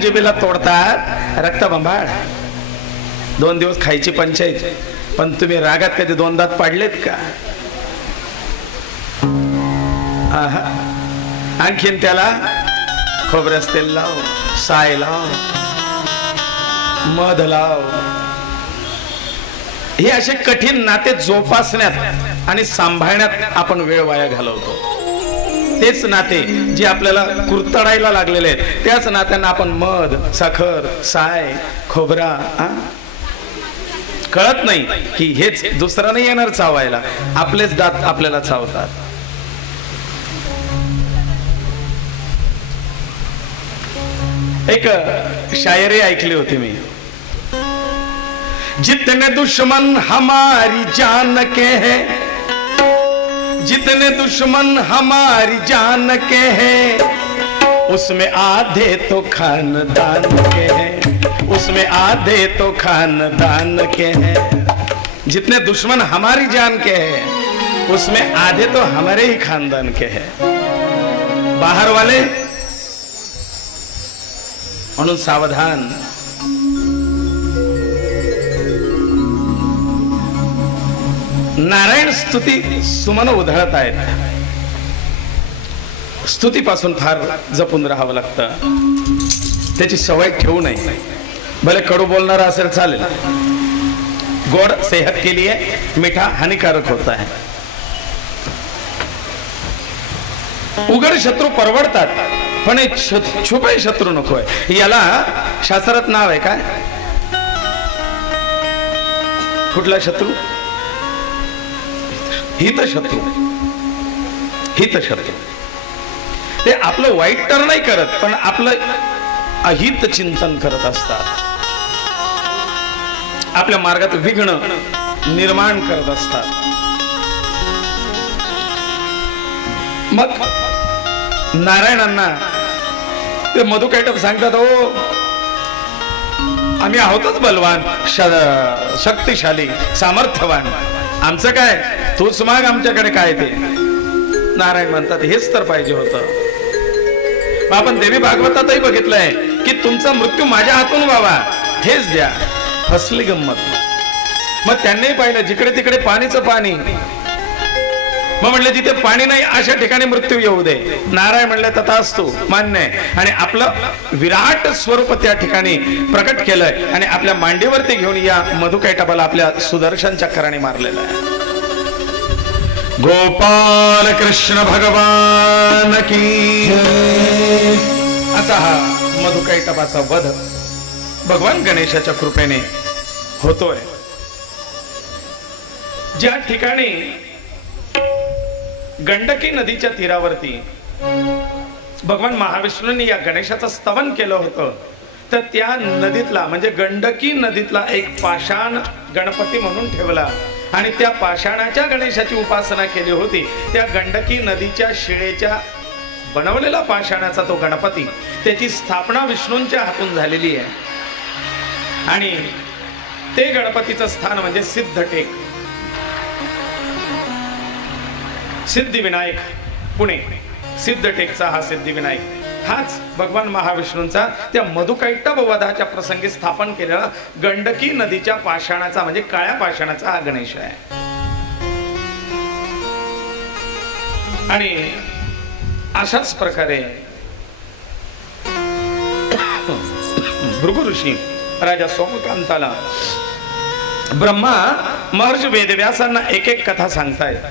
जिभेला तोडतात रक्तबंबाळ. 2 दिवस खायची पंचायत, पण तुम्ही रागात कधी 2 दात पाडलेत का? आणखीन त्याला खोबऱ्याचं तेल लाव, साय लाव, मध लाव. हे असे कठीण नाते जोपासण्यात आणि सांभाळण्यात आपण वेळ वाया घालवतो. तेच नाते जे आपल्याला कुरतडायला लागलेले आहेत, त्याच नात्यांना आपण मध, साखर, साय, खोबरा, कळत नाही की हेच दुसरा नाही येणार चावायला, आपलेच दात आपल्याला चावतात. एक शायरी ऐकली होती मी. जितने दुश्मन हमारी जान के हैं, जितने दुश्मन हमारी जान के हैं, उसमें आधे तो खानदान के हैं, उसमें आधे तो खानदान के हैं. जितने दुश्मन हमारी जान के हैं, उसमें आधे तो हमारे ही खानदान के हैं. बाहर वाले म्हणून सावधान. नारायण स्तुती सुमन उधळत आहेत. स्तुतीपासून फार जपून राहावं लागतं, त्याची सवय ठेवू नये. भले कडू बोलणारा असेल चालेल, गोड सेहत के लिए, मीठा हानिकारक होता है. उघड शत्रू परवडतात, पण एक छुपे शत्रू नकोय. याला शास्त्रात नाव आहे काय? कुठला शत्रू? हितशत्रू. हितशत्रू ते आपलं वाईट तर नाही करत, पण आपलं अहित चिंतन करत असतात, आपल्या मार्गात विघ्न निर्माण करत असतात. मग नारायणांना ते मधुकैटभ सांगतात, हो आम्ही आहोतच बलवान, शक्तिशाली, सामर्थ्यवान, आमचं काय, तूच माग आमच्याकडे काय. ते नारायण म्हणतात हेच तर पाहिजे होतं. आपण देवी भागवतातही बघितलंय की तुमचा मृत्यू माझ्या हातून व्हावा, हेच द्या. फसली गंमत. मग त्यांनी पाहिलं जिकडे तिकडे पाणीच पाणी. मग म्हणले जिथे पाणी नाही अशा ठिकाणी मृत्यू येऊ दे. नारायण म्हणले तथास्तु, मान्य आहे. आणि आपलं विराट स्वरूप त्या ठिकाणी प्रकट केलंय आणि आपल्या मांडीवरती घेऊन या मधुकैटभाला आपल्या सुदर्शन चक्राने मारलेलं आहे. गोपाल कृष्ण भगवान की जय. असा हा मधुकैटभाचा वध भगवान गणेशाच्या कृपेने होतोय. ज्या ठिकाणी गंडकी नदीच्या तीरावरती भगवान महाविष्णूंनी या गणेशाचं स्तवन केलं होतं, तर त्या नदीतला म्हणजे गंडकी नदीतला एक पाषाण गणपती म्हणून ठेवला आणि त्या पाषाणाच्या गणेशाची उपासना केली होती. त्या गंडकी नदीच्या शिळेच्या बनवलेला पाषाणाचा तो गणपती, त्याची स्थापना विष्णूंच्या हातून झालेली आहे. आणि ते गणपतीचं स्थान म्हणजे सिद्धटेक, सिद्धिविनायक, पुणे. सिद्धटेकचा हा सिद्धिविनायक हाच भगवान महाविष्णूंचा त्या मधुकैटभ वधाच्या प्रसंगी स्थापन केलेला गंडकी नदीच्या पाषाणाचा म्हणजे काळ्या पाषाणाचा हा गणेश आहे. आणि अशाच प्रकारे भृगु ऋषी राजा सोमकांताला ब्रह्मा महर्षी वेदव्यासांना एक एक कथा सांगतायत.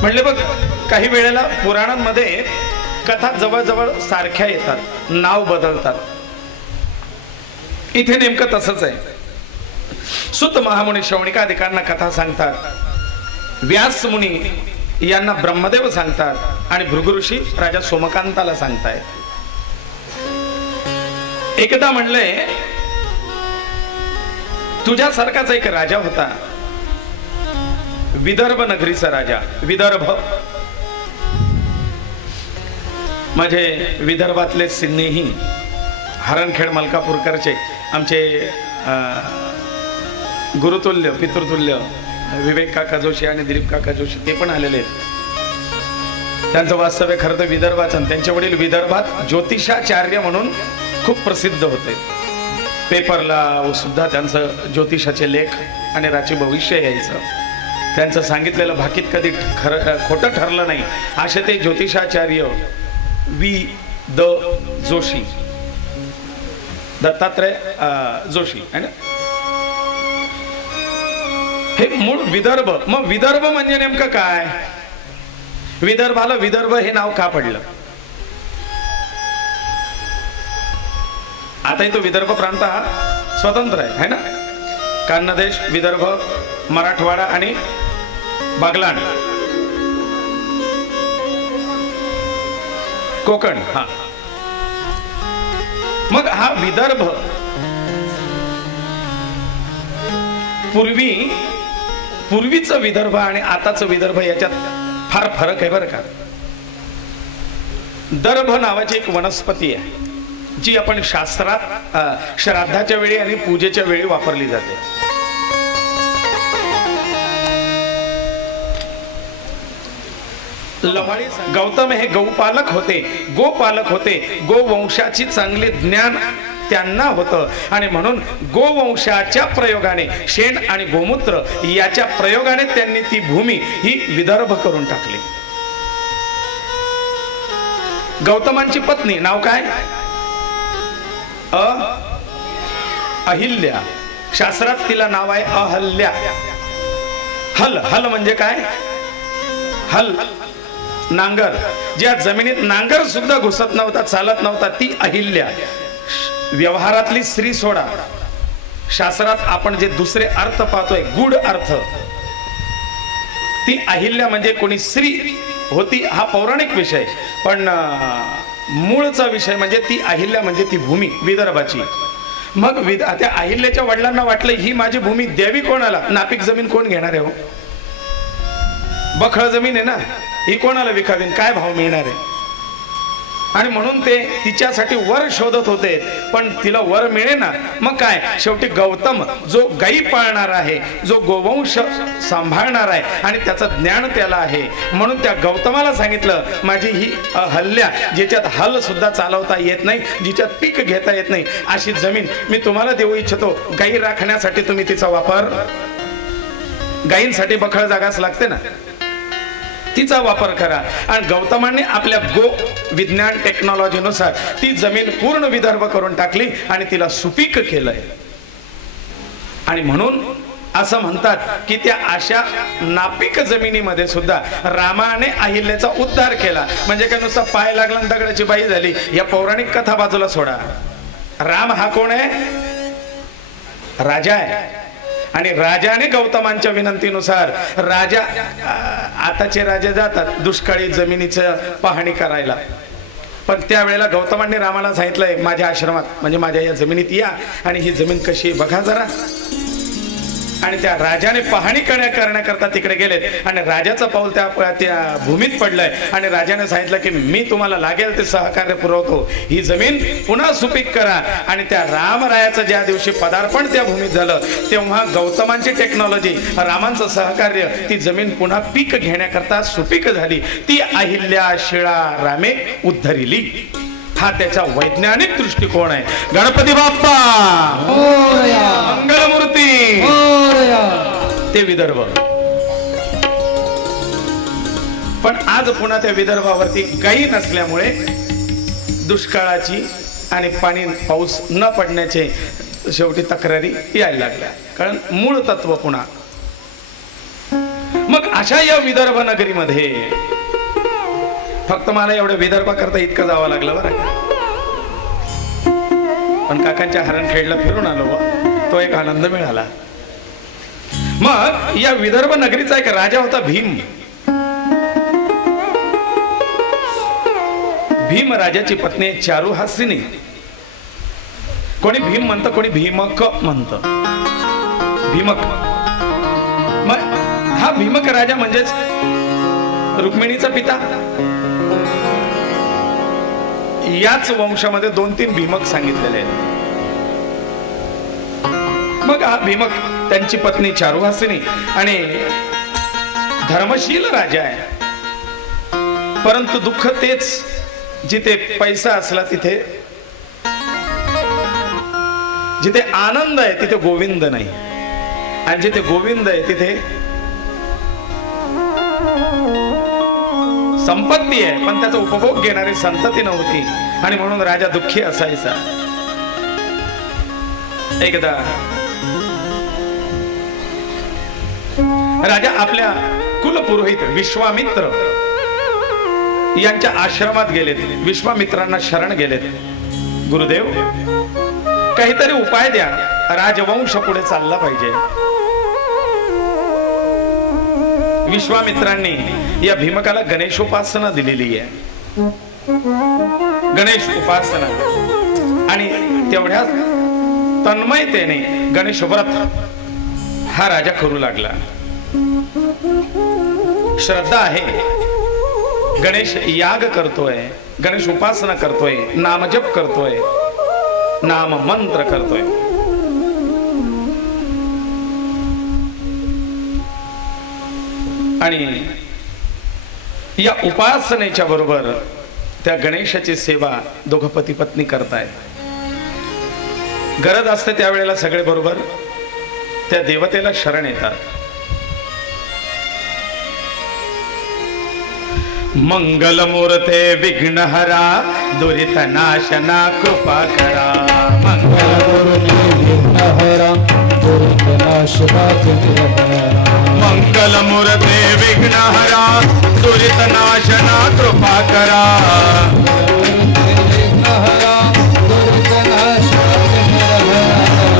म्हणले बघ, काही वेळेला पुराणांमध्ये कथा जवळजवळ सारख्या येतात, नाव बदलतात. इथे नेमकं तसंच आहे. सुत महामुनी शौनिकादिकांना कथा सांगतात, व्यास मुनी यांना ब्रह्मदेव सांगतात आणि भृगु ऋषी राजा सोमकांताला सांगतायत. एकदा म्हणले, तुझ्यासारखाच एक राजा होता, विदर्भ नगरीचा राजा. विदर्भ म्हणजे विदर्भातले सिन्नीही, हरणखेड मलकापूरकरचे आमचे गुरुतुल्य पितृतुल्य विवेक काका जोशी आणि दिलीप काका जोशी ते पण आलेले आहेत. त्यांचं वास्तव्य खरं तर विदर्भाचं. त्यांचे वडील विदर्भात ज्योतिषाचार्य म्हणून खूप प्रसिद्ध होते. पेपरला सुद्धा त्यांचं ज्योतिषाचे लेख आणि राची भविष्य यायचं. त्यांचं सांगितलेलं भाकीत कधी खोटं ठरलं नाही असे ते ज्योतिषाचार्य वी द जोशी, दत्तात्रय जोशी है ना. हे मूळ विदर्भ. मग विदर्भ म्हणजे नेमकं काय? विदर्भाला विदर्भ हे नाव का पडलं? आता तो विदर्भ प्रांत हा स्वतंत्र आहे ना. कान्नदेश, विदर्भ, मराठवाडा आणि बागलाण, कोकण. हा मग हा विदर्भ पूर्वीचं विदर्भ आणि आताचं विदर्भ याच्यात फार फरक आहे बरं का. दर्भ नावाची एक वनस्पती आहे जी आपण शास्त्रात श्राद्धाच्या वेळी आणि पूजेच्या वेळी वापरली जाते. गौतम हे गौपालक होते, गोपालक होते. गोवंशाची चांगले ज्ञान त्यांना होतं आणि म्हणून गोवंशाच्या प्रयोगाने, शेण आणि गोमूत्र याच्या प्रयोगाने त्यांनी ती भूमी ही विदर्भ करून टाकली. गौतमांची पत्नी नाव काय? अहिल्या. शास्त्रात तिला नाव आहे अहल्या. हल, हल म्हणजे काय? हल, नांगर. ज्या जमिनीत नांगर सुद्धा घुसत नव्हता, चालत नव्हता, ती अहिल्या. व्यवहारातली स्त्री सोडा, शास्त्रात आपण जे दुसरे अर्थ पाहतोय, गूढ अर्थ, ती अहिल्या म्हणजे कोणी स्त्री होती हा पौराणिक विषय, पण मूळचा विषय म्हणजे ती अहिल्या म्हणजे ती भूमी विदर्भाची. मग त्या अहिल्याच्या वडिलांना वाटलं ही माझी भूमी द्यावी कोणाला? नापीक जमीन कोण घेणार आहे हो? बखळ जमीन आहे ना, ही कोणाला विकावीन? काय भाव मिळणार आहे? आणि म्हणून ते तिच्यासाठी वर शोधत होते, पण तिला वर मिळेना. मग काय, शेवटी गौतम जो गायी पाळणार आहे, जो गोवंश सांभाळणार आहे आणि त्याचं ज्ञान त्याला आहे, म्हणून त्या गौतमाला सांगितलं माझी ही अहल्या, ज्याच्यात हल सुद्धा चालवता येत नाही, जिच्यात पीक घेता येत नाही, अशी जमीन मी तुम्हाला देऊ इच्छितो. गायी राखण्यासाठी तुम्ही तिचा वापर, गायींसाठी बखळ जागाच लागते ना, तिचा वापर करा. आणि गौतमांनी आपल्या गो विज्ञान टेक्नॉलॉजीनुसार ती जमीन पूर्ण विदर्भ करून टाकली आणि तिला सुपीक केलंय. आणि म्हणून असं म्हणतात की त्या अशा नापीक जमिनीमध्ये सुद्धा रामाने अहिल्याचा उद्धार केला. म्हणजे काय नुसता पाय लागला आणि दगडाची बाई झाली, या पौराणिक कथा बाजूला सोडा. राम हा कोण आहे? राजा आहे. आणि राजाने गौतमांच्या विनंतीनुसार, राजा आताचे राजे जातात दुष्काळी जमिनीचं पाहणी करायला, पण त्यावेळेला गौतमांनी रामाला सांगितलंय माझ्या आश्रमात म्हणजे माझ्या या जमिनीत या आणि ही जमीन कशी आहे बघा जरा. आणि त्या राजाने पाहणी करण्याकरता तिकडे गेलेत आणि राजाचं पाऊल त्या भूमीत पडलंय. आणि राजाने सांगितलं की मी तुम्हाला लागेल ते सहकार्य पुरवतो, ही जमीन पुन्हा सुपीक करा. आणि त्या रामरायाचं ज्या दिवशी पदार्पण त्या भूमीत झालं तेव्हा गौतमांची टेक्नॉलॉजी, रामांचं सहकार्य, ती जमीन पुन्हा पीक घेण्याकरता सुपीक झाली. ती अहिल्या शिळा रामे उद्धरिली. हा त्याचा वैज्ञानिक दृष्टिकोन आहे. गणपती बाप्पा मंगलमूर्ती. ते विदर्भ. पण आज पुन्हा त्या विदर्भावरती गायी नसल्यामुळे दुष्काळाची आणि पाऊस न पडण्याचे शेवटी तक्रारी यायला लागल्या, कारण मूळ तत्व पुन्हा. मग अशा या विदर्भ नगरीमध्ये फक्त मला एवढं विदर्भ करता इतकं जावं लागलं बरं का. पण काकांच्या हरणखेडला फिरून आलो, तो एक आनंद मिळाला. मग या विदर्भ नगरीचा एक राजा होता भीम. भीम राजाची पत्नी चारुहासिनी. कोणी भीम म्हणतं, कोणी भीमक म्हणतं. भीमक. मग हा भीमक राजा म्हणजेच रुक्मिणीचा पिता. याच वंशामध्ये 2-3 भीमक सांगितलेले आहेत. मग हा भीमक, त्यांची पत्नी चारुहासिनी आणि धर्मशील राजा आहे. परंतु दुःख तेच, जिथे पैसा असला तिथे, जिथे आनंद आहे तिथे गोविंद नाही, आणि जिथे गोविंद आहे तिथे संपत्ती आहे पण त्याचा उपभोग घेणारी संतती नव्हती, आणि म्हणून राजा दुःखी असायचा. एकदा राजा आपल्या कुलपुरोहित विश्वामित्र यांच्या आश्रमात गेलेत. विश्वामित्रांना शरण गेलेत. गुरुदेव, काहीतरी उपाय द्या, राजवंश पुढे चालला पाहिजे. विश्वामित्रांनी या भीमकाला गणेशोपासना दिलेली आहे. गणेश उपासना, आणि तेवढ्याच तन्मयतेने गणेश व्रत हा राजा करू लागला. श्रद्धा आहे, गणेश याग करतोय, गणेश उपासना करतोय, नामजप करतोय, नाम मंत्र करतोय. आणि या उपासनेच्या बरोबर त्या गणेशाची सेवा दोघं पती पत्नी करतायत. गरज असते त्यावेळेला सगळे बरोबर त्या देवतेला शरण येतात. मंगलमूर्ते विघ्नहरा दुरितनाशना कृपा करा. मंगलमूर्ते विघ्नहरा दुरितनाशना कृपा करा. मंगलमूर्ते विघ्नहरा दुरितनाशना कृपा करा.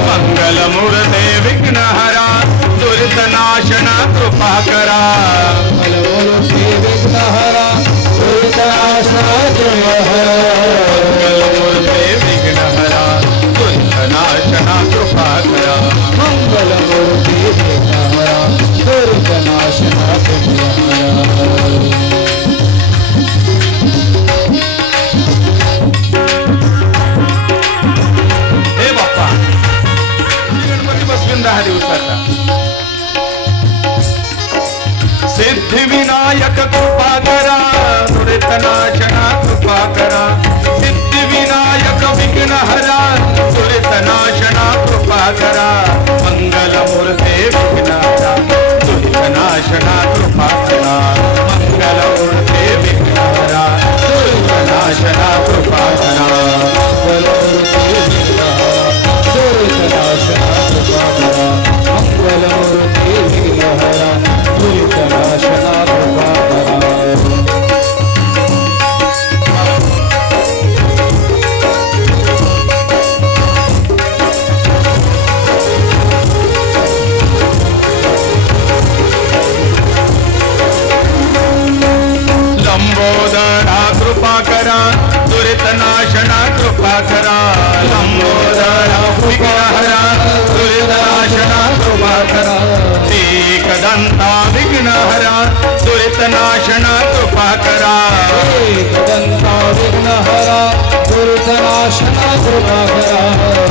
मंगलमूर्ते विघ्नहरा दुरितनाशना कृपा करा. मंगलमूर्ते विघ्नहरा दुरितनाशना कृपा करा. मंगलमूर्ते विघ्नहरा दुरितनाशना कृपा करा. मंगलमूर्ते विघ्नहरा दुरितनाशना कृपा करा. दहा दिवसाचा सिद्धिविनायक कृपा करा. दुरितनाशना कृपा करा. सिद्धिविनायक विघ्नहरा दुरितनाशना कृपा करा. मंगलमूर्ते विघ्नहरा दुरितनाशना कृपा करा. मंगलमूर्ते विघ्नहरा दुरितनाशना कृपा करा. मंगलमूर्ते विघ्नहरा दुरितनाशना कृपा करा. मंगलमूर्ते विघ्नहरा दुरितनाशना कृपा करा. लंबोदरा कृपा करा. दुरितनाशना कृपा करा. लंबोदरा विघ्नहरा दुरितनाशना कृपा करा. एकदंता विघ्नहरा दुरितनाशना कृपा करा. एकदंता विघ्नहरा दुरितनाशना कृपा करा.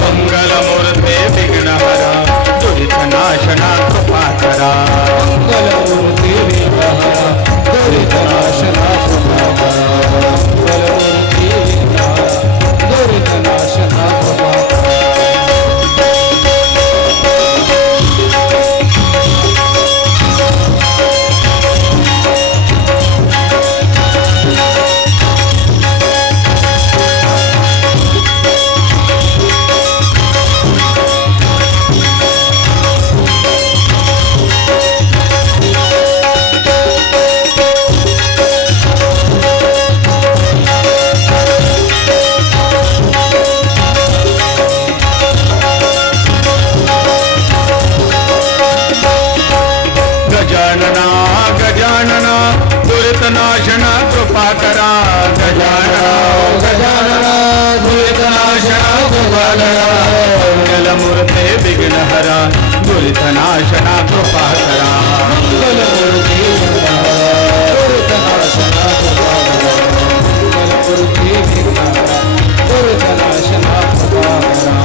मंगलमूर्ते विघ्नहरा दुरितनाशना कृपा करा. मंगलमूर्ते विघ्नहरा दुरितनाशना कृपा करा. मंगलमूर्ते विघ्नहरा दुरितनाशना कृपा करा. गजानना दुरितनाशना कृपा करा. गजानना गजानना दुरितनाशना कृपा करा. मंगलमूर्ते विघ्नहरा दुरितनाशना कृपा करा. मंगलमूर्ते विघ्नहरा दुरितनाशना कृपा करा. मंगलमूर्ते विघ्नहरा दुरितनाशना कृपा करा.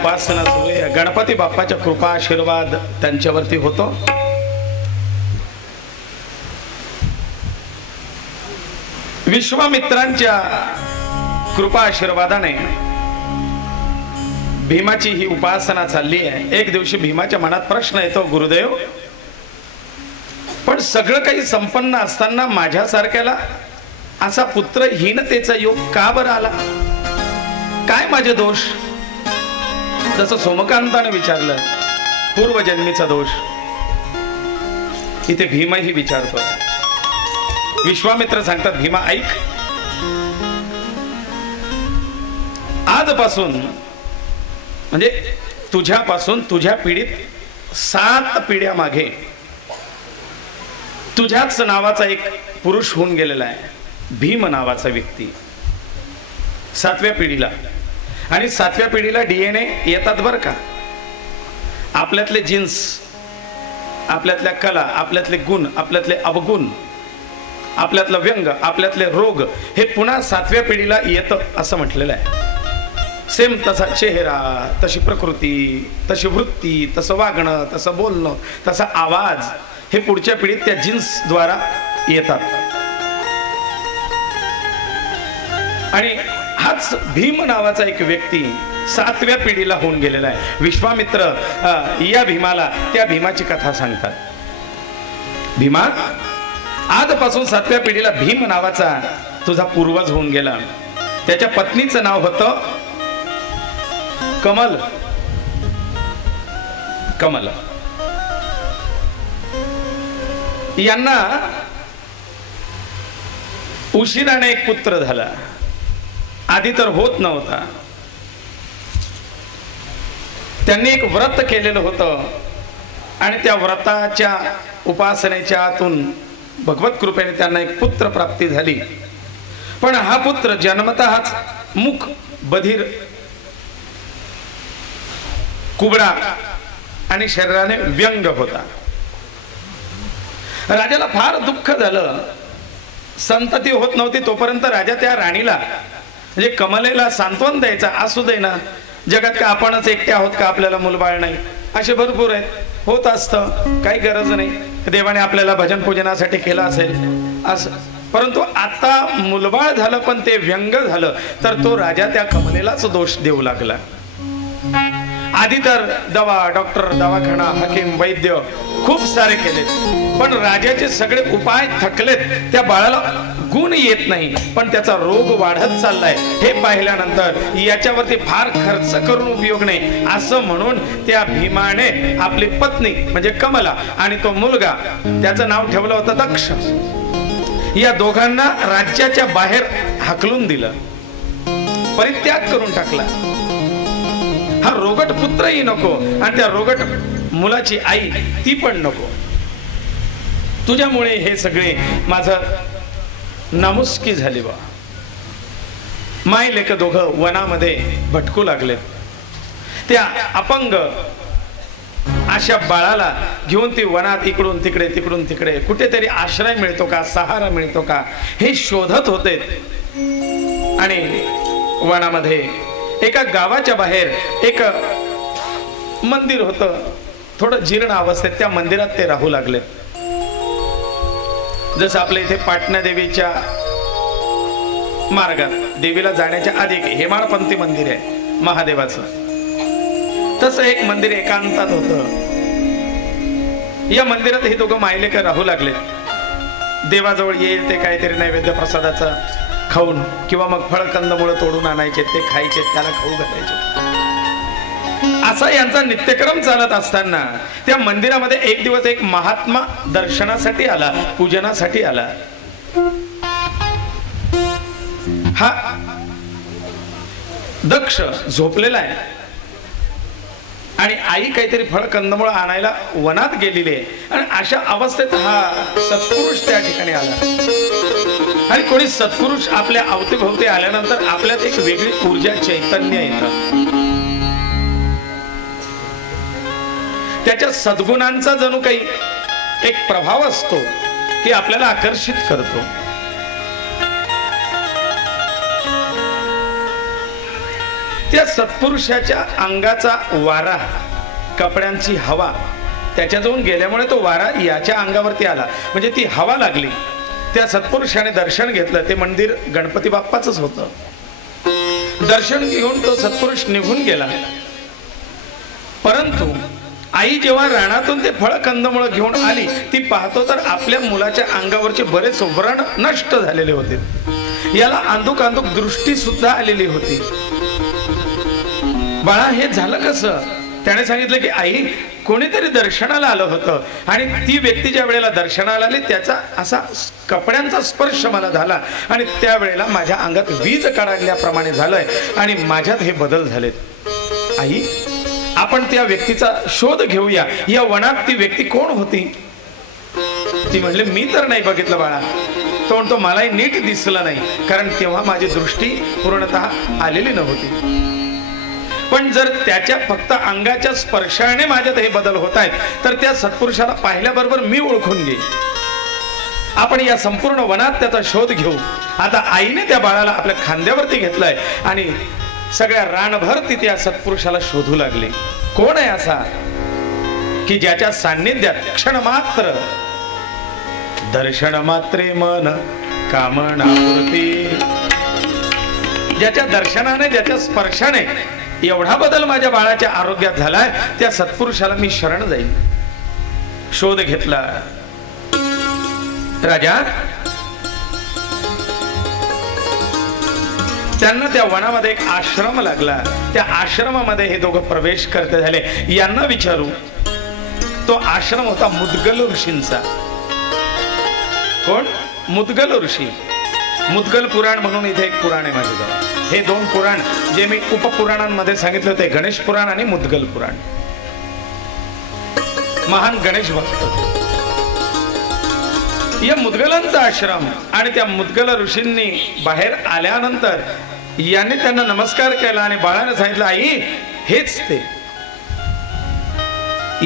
उपासना सुरू आहे. गणपती बाप्पाच्या कृपा आशीर्वाद त्यांच्यावरती होतो. विश्वामित्रांच्या कृपा आशीर्वादाने भीमाची ही उपासना चालली आहे. एक दिवशी भीमाच्या मनात प्रश्न येतो, गुरुदेव, पण सगळं काही संपन्न असताना माझ्यासारख्याला असा पुत्रहीनतेचा योग का बरं आला? काय माझे दोष? जसं सोमकांताने विचारलं, पूर्वजन्मीचा दोष, इथे भीमही विचारतो. विश्वामित्र सांगतात, भीमा ऐक, आजपासून म्हणजे तुझ्यापासून तुझ्या पिढीत 7 पिढ्या मागे तुझ्याच नावाचा एक पुरुष होऊन गेलेला आहे, भीम नावाचा व्यक्ती. 7व्या पिढीला, आणि 7व्या पिढीला DNA येतात बरं का. आपल्यातले जीन्स, आपल्यातल्या कला, आपल्यातले गुण, आपल्यातले अवगुण, आपल्यातलं व्यंग, आपल्यातले रोग हे पुन्हा 7व्या पिढीला येतं असं म्हटलेलं आहे. सेम तसा चेहरा, तशी प्रकृती, तशी वृत्ती, तसं वागणं, तसं बोलणं, तसा आवाज हे पुढच्या पिढीत त्या जीन्सद्वारा येतात. आणि हाच भीम नावाचा एक व्यक्ती 7व्या पिढीला होऊन गेलेला आहे. विश्वामित्र या भीमाला त्या भीमाची कथा सांगतात. भीमा, आजपासून 7व्या पिढीला भीम नावाचा तुझा पूर्वज होऊन गेला. त्याच्या पत्नीचं नाव होतं कमल. कमल यांना उशिराने एक पुत्र झाला, आधी तर होत नव्हता. त्यांनी एक व्रत केलेलं होतं आणि त्या व्रताच्या उपासनेच्या आतून भगवत कृपेने त्यांना एक पुत्र प्राप्ती झाली. पण हा पुत्र जन्मतःच मुख बधिर, कुबडा आणि शरीराने व्यंग होता. राजाला फार दुःख झालं. संतती होत नव्हती तोपर्यंत राजा त्या राणीला म्हणजे कमलेला सांत्वन द्यायचा, असू दे ना, जगात का आपणच एकटे आहोत का, आपल्याला मुलबाळ नाही, असे भरपूर आहेत, होत असतं, काही गरज नाही, देवाने आपल्याला भजन पूजनासाठी केलं असेल असं. परंतु आता मुलबाळ झालं पण ते व्यंग झालं तर तो राजा त्या कमलेलाच दोष देऊ लागला. आधी तर दवा, डॉक्टर, दवाखाना, हकीम, वैद्य खूप सारे केलेत, पण राजाचे सगळे उपाय थकलेत. त्या बाळाला गुण येत नाही, पण त्याचा रोग वाढत चाललाय. हे पाहिल्यानंतर याच्यावरती फार खर्च करून उपयोग नाही, असं म्हणून त्या भीमाने आपली पत्नी म्हणजे कमला आणि तो मुलगा, त्याचं नाव ठेवलं होतं दक्ष, या दोघांना राज्याच्या बाहेर हाकलून दिलं, परित्याग करून टाकला. हा रोगट पुत्रही नको आणि त्या रोगट मुलाची आई ती पण नको. तुझ्यामुळे हे सगळे माझं नामुष्की झाली बा. माय लेक दोघं वनामध्ये भटकू लागले. त्या अपंग अशा बाळाला घेऊन ती वनात इकडून तिकडे तिकडून तिकडे कुठेतरी आश्रय मिळतो का, सहारा मिळतो का हे शोधत होते. आणि वनामध्ये एका गावाच्या बाहेर एक मंदिर होतं, थोडं जीर्ण अवस्थेत. त्या मंदिरात ते राहू लागले. जसं आपल्या इथे पाटणा देवीच्या मार्गात देवीला जाण्याच्या आधी एक हेमाळपंथी मंदिर आहे महादेवाचं, तसं एक मंदिर एकांतात होतं. या मंदिरात हे दोघं मायलेकर राहू लागले. देवाजवळ येईल ते काहीतरी नैवेद्य प्रसादाचं खाऊन किंवा मग फळ कंदमुळं तोडून आणायचे, ते खायचे, त्याला खाऊ घालायचे. असा यांचा नित्यक्रम चालत असताना त्या मंदिरामध्ये एक दिवस एक महात्मा दर्शनासाठी आला, पूजनासाठी आला. हा दक्ष झोपलेला आहे आणि आई काहीतरी फळ कंदमुळ आणायला वनात गेलेली आहे. आणि अशा अवस्थेत हा सत्पुरुष त्या ठिकाणी आला. आणि कोणी सत्पुरुष आपल्या अवतीभोवती आल्यानंतर आपल्यात एक वेगळी ऊर्जा, चैतन्य येतं. त्याच्या सद्गुणांचा जणू काही एक प्रभाव असतो की आपल्याला आकर्षित करतो. त्या सत्पुरुषाच्या अंगाचा वारा, कपड्यांची हवा त्याच्याजवळून गेल्यामुळे तो वारा याच्या अंगावरती आला, म्हणजे ती हवा लागली. त्या सत्पुरुषाने दर्शन घेतलं. ते मंदिर गणपती बाप्पाचंच होतं. दर्शन घेऊन तो सत्पुरुष निघून गेला. परंतु आई जेव्हा रानातून ते फळ कंदमुळ घेऊन आली, ती पाहतो तर आपल्या मुलाच्या अंगावरचे बरेच व्रण नष्ट झालेले होते. याला आंदूक आंदूक दृष्टी सुद्धा आलेली होती. बाळा, हे झालं कसं? त्याने सांगितलं की आई, कोणीतरी दर्शनाला आलं होतं आणि ती व्यक्ती ज्या वेळेला दर्शनाला आली त्याचा असा कपड्यांचा स्पर्श मला झाला आणि त्यावेळेला माझ्या अंगात वीज कडाडल्याप्रमाणे झालंय आणि माझ्यात हे बदल झालेत. आई, आपण त्या व्यक्तीचा शोध घेऊया. या वनात ती व्यक्ती कोण होती? ती म्हणले, मी तर नाही बघितलं बाळा. तो म्हणतो, मलाही नीट दिसलं नाही, कारण तेव्हा माझी दृष्टी पूर्णतः आलेली नव्हती. पण जर त्याच्या फक्त अंगाच्या स्पर्शाने माझ्यात हे बदल होत आहेत, तर त्या सत्पुरुषाला पाहिल्याबरोबर मी ओळखून घेईन. आपण या संपूर्ण वनात त्याचा शोध घेऊ. आता आईने त्या बाळाला आपल्या खांद्यावरती घेतलंय आणि सगळ्या रानभर ती त्या सत्पुरुषाला शोधू लागली. कोण आहे असा की ज्याच्या सान्निध्यात क्षणमात्र दर्शन मात्रे मन कामनापूर्ती, ज्याच्या दर्शनाने, ज्याच्या स्पर्शाने एवढा बदल माझ्या बाळाच्या आरोग्यात झालाय, त्या सत्पुरुषाला मी शरण जाईन. शोध घेतला. राजा, त्यांना त्या वनामध्ये एक आश्रम लागला. त्या आश्रमामध्ये हे दोघं प्रवेश करते झाले. यांना विचारू, तो आश्रम होता मुद्गल ऋषींचा. कोण? मुद्गल ऋषी. मुद्गल पुराण म्हणून इथे एक पुराण आहे माझ्याजवळ. हे दोन पुराण जे मी उपपुराणांमध्ये सांगितले होते, गणेश पुराण आणि मुद्गल पुराण. महान गणेश भक्त या मुद्गलांचा आश्रम. आणि त्या मुद्गल ऋषींनी बाहेर आल्यानंतर यांनी त्यांना नमस्कार केला आणि बाळाने सांगितलं, आई, हेच ते.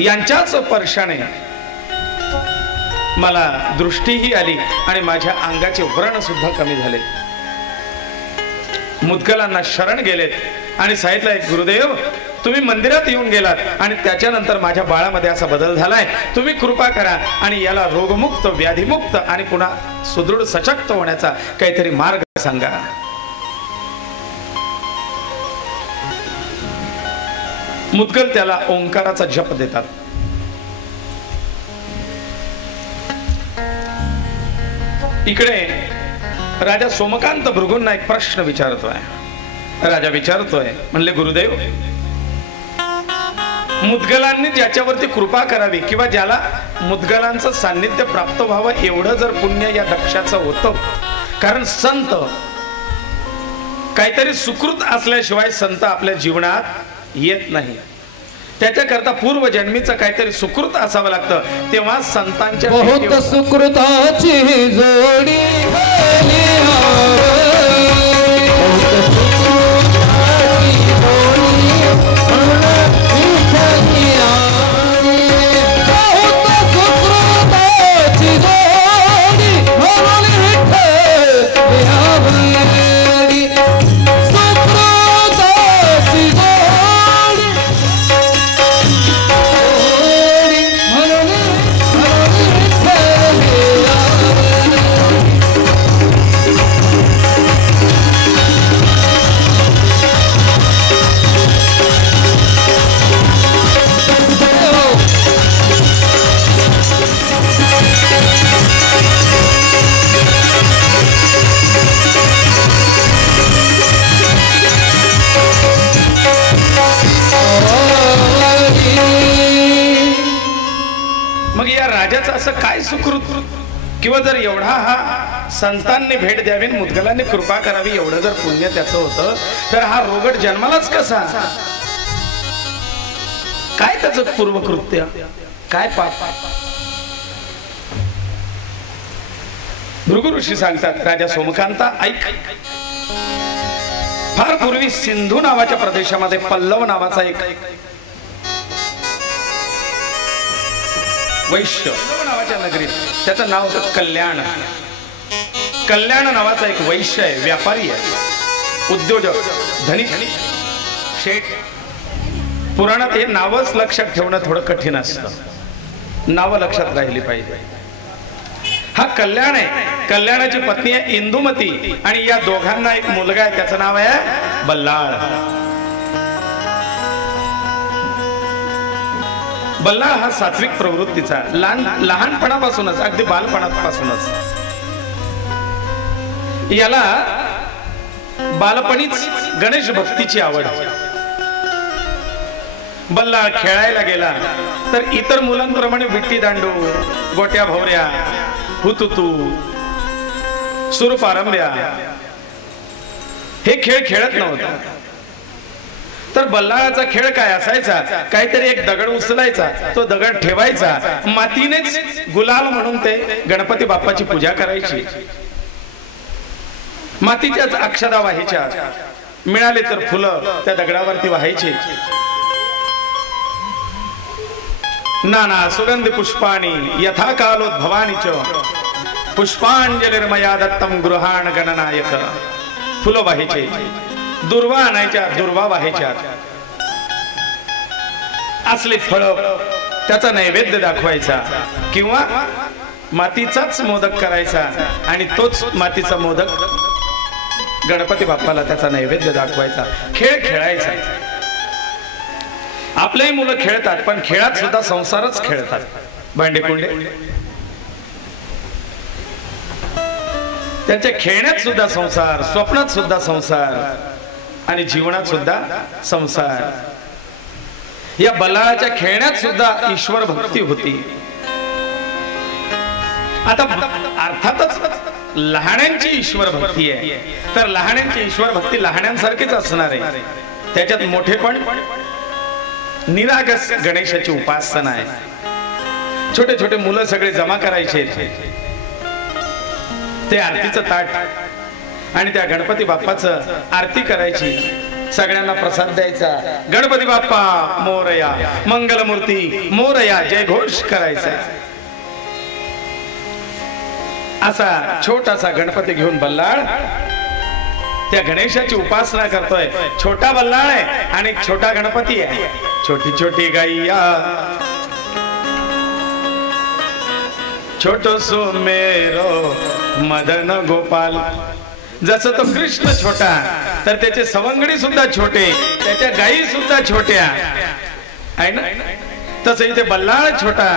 यांच्याच स्पर्शाने मला दृष्टीही आली आणि माझ्या अंगाचे व्रण सुद्धा कमी झाले. मुद्गलांना शरण गेलेत आणि सांगितलंय, गुरुदेव, तुम्ही मंदिरात येऊन गेलात आणि त्याच्यानंतर माझ्या बाळामध्ये असा बदल झालाय, तुम्ही कृपा करा आणि याला रोगमुक्त, व्याधीमुक्त आणि पुन्हा सुदृढ सशक्त होण्याचा काहीतरी मार्ग सांगा. मुद्गल त्याला ओंकाराचा जप देतात. इकडे राजा सोमकांत भृगूंना एक प्रश्न विचारतोय. राजा विचारतोय, म्हणले, गुरुदेव, मुद्गलांनी ज्याच्यावरती कृपा करावी किंवा ज्याला मुद्गलांचं सान्निध्य प्राप्त व्हावं एवढं जर पुण्य या दक्षाचं होतं, कारण संत काहीतरी सुकृत असल्याशिवाय संत आपल्या जीवनात येत नाही. त्याच्याकरता पूर्वजन्मीचं काहीतरी सुकृत असावं लागतं, तेव्हा संतांच्या बहुत सुकृताची जोडी असं काय सुकृत किंवा जर एवढा हा संतांनी भेट द्यावी, मुद्गलांनी कृपा करावी, एवढं जर पुण्य त्याचं होतं, तर हा रोगट जन्मालाच कसा? काय त्याचं पूर्वकृत्य, काय पाप? भृगु ऋषी सांगतात, राजा सोमकांता ऐक, फार पूर्वी सिंधू नावाच्या प्रदेशामध्ये पल्लव नावाचा एक वैश्य नावाच्या नगरीत, त्याचं नाव होतं कल्याण. कल्याण नावाचा एक वैश्य आहे, व्यापारी आहे, उद्योजक, धनिक. शेठ पुराणात हे नावच लक्षात ठेवणं थोडं कठीण असतं. नावं लक्षात राहिली पाहिजे. हा कल्याण आहे, कल्याणाची पत्नी आहे इंदुमती आणि या दोघांना एक मुलगा आहे, त्याचं नाव आहे बल्लाळ. बल्लाळ हा सात्विक प्रवृत्तीचा, लहानपणापासूनच अगदी बालपणापासूनच याला बालपणीच गणेश भक्तीची आवड. बल्लाळ खेळायला गेला तर इतर मुलांप्रमाणे विट्टी दांडू, गोट्या भोवऱ्या, हुतुतू, सुरपारंब्या हे खेळ खेळत नव्हता. तर बल्लाळाचा खेळ काय असायचा, काहीतरी एक दगड उचलायचा, तो दगड ठेवायचा, मातीनेच गुलाल म्हणून ते गणपती बाप्पाची पूजा करायची. मातीच्याच अक्षदा व्हायच्या, मिळाले तर फुलं त्या दगडावरती व्हायची. नाना सुगंधी पुष्पाणी यथा कालोद्भवानी च पुष्पांजलिर्मया दत्तम गृहाण गणनायक. फुलं व्हायचे, दुर्वा आणायच्या, दुर्वा व्हायच्या, असले फळ त्याचा नैवेद्य दाखवायचा किंवा मातीचाच मोदक करायचा आणि तोच मातीचा मोदक गणपती बाप्पाला त्याचा नैवेद्य दाखवायचा. खेळ खेळायचा. आपलेही मुलं खेळतात, पण खेळात सुद्धा संसारच खेळतात. भांडेकुंडे त्यांच्या खेळण्यात सुद्धा संसार, स्वप्नात सुद्धा संसार आणि जीवनात सुद्धा संसार. या बल्लाळाच्या खेळण्यात सुद्धा ईश्वर भक्ती होती. आता अर्थातच लहानांची ईश्वर भक्ती आहे, तर लहानांची ईश्वर भक्ती लहानांसारखीच असणार आहे. त्याच्यात मोठेपण निरागस गणेशाची उपासना आहे. छोटे छोटे मुलं सगळे जमा करायचे, ते आरतीचं ताट आणि त्या गणपती बाप्पाचं आरती करायची, सगळ्यांना प्रसाद द्यायचा. गणपती बाप्पा मोरया, मंगलमूर्ती मोरया, जयघोष करायचा. असा छोटासा गणपती घेऊन बल्लाळ त्या गणेशाची उपासना करतोय. छोटा बल्लाळ आहे आणि छोटा गणपती आहे. छोटी छोटी गैया छोटो सो मेरो मदन गोपाल. जसं तो कृष्ण छोटा तर त्याचे सवंगडी सुद्धा छोटे, त्याच्या गायी सुद्धा छोट्या आहे ना. तसं इथे बल्लाळ छोटा,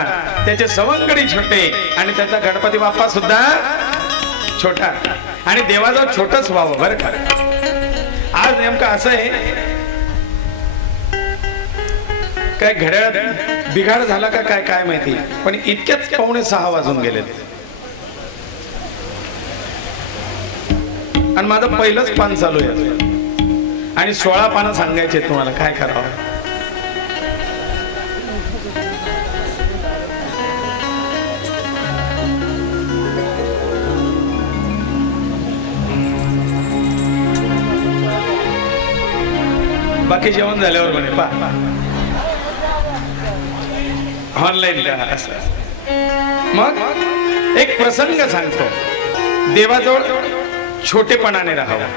त्याचे सवंगडी छोटे आणि त्याचा गणपती बाप्पा सुद्धा छोटा. आणि देवाजवळ छोटच व्हावं बरं का. आज नेमकं असं आहे, काय घड्याळात बिघाड झाला का काय काय माहिती, पण इतक्याच 5:45 वाजून गेलेत आणि माझं पहिलंच पान चालू आहे आणि 16 पानं सांगायचे तुम्हाला. काय करावं. बाकी जेवण झाल्यावर म्हणे पा ऑनलाईन. मग एक प्रसंग सांगतो. देवाजवळ छोटेपणाने राहावं,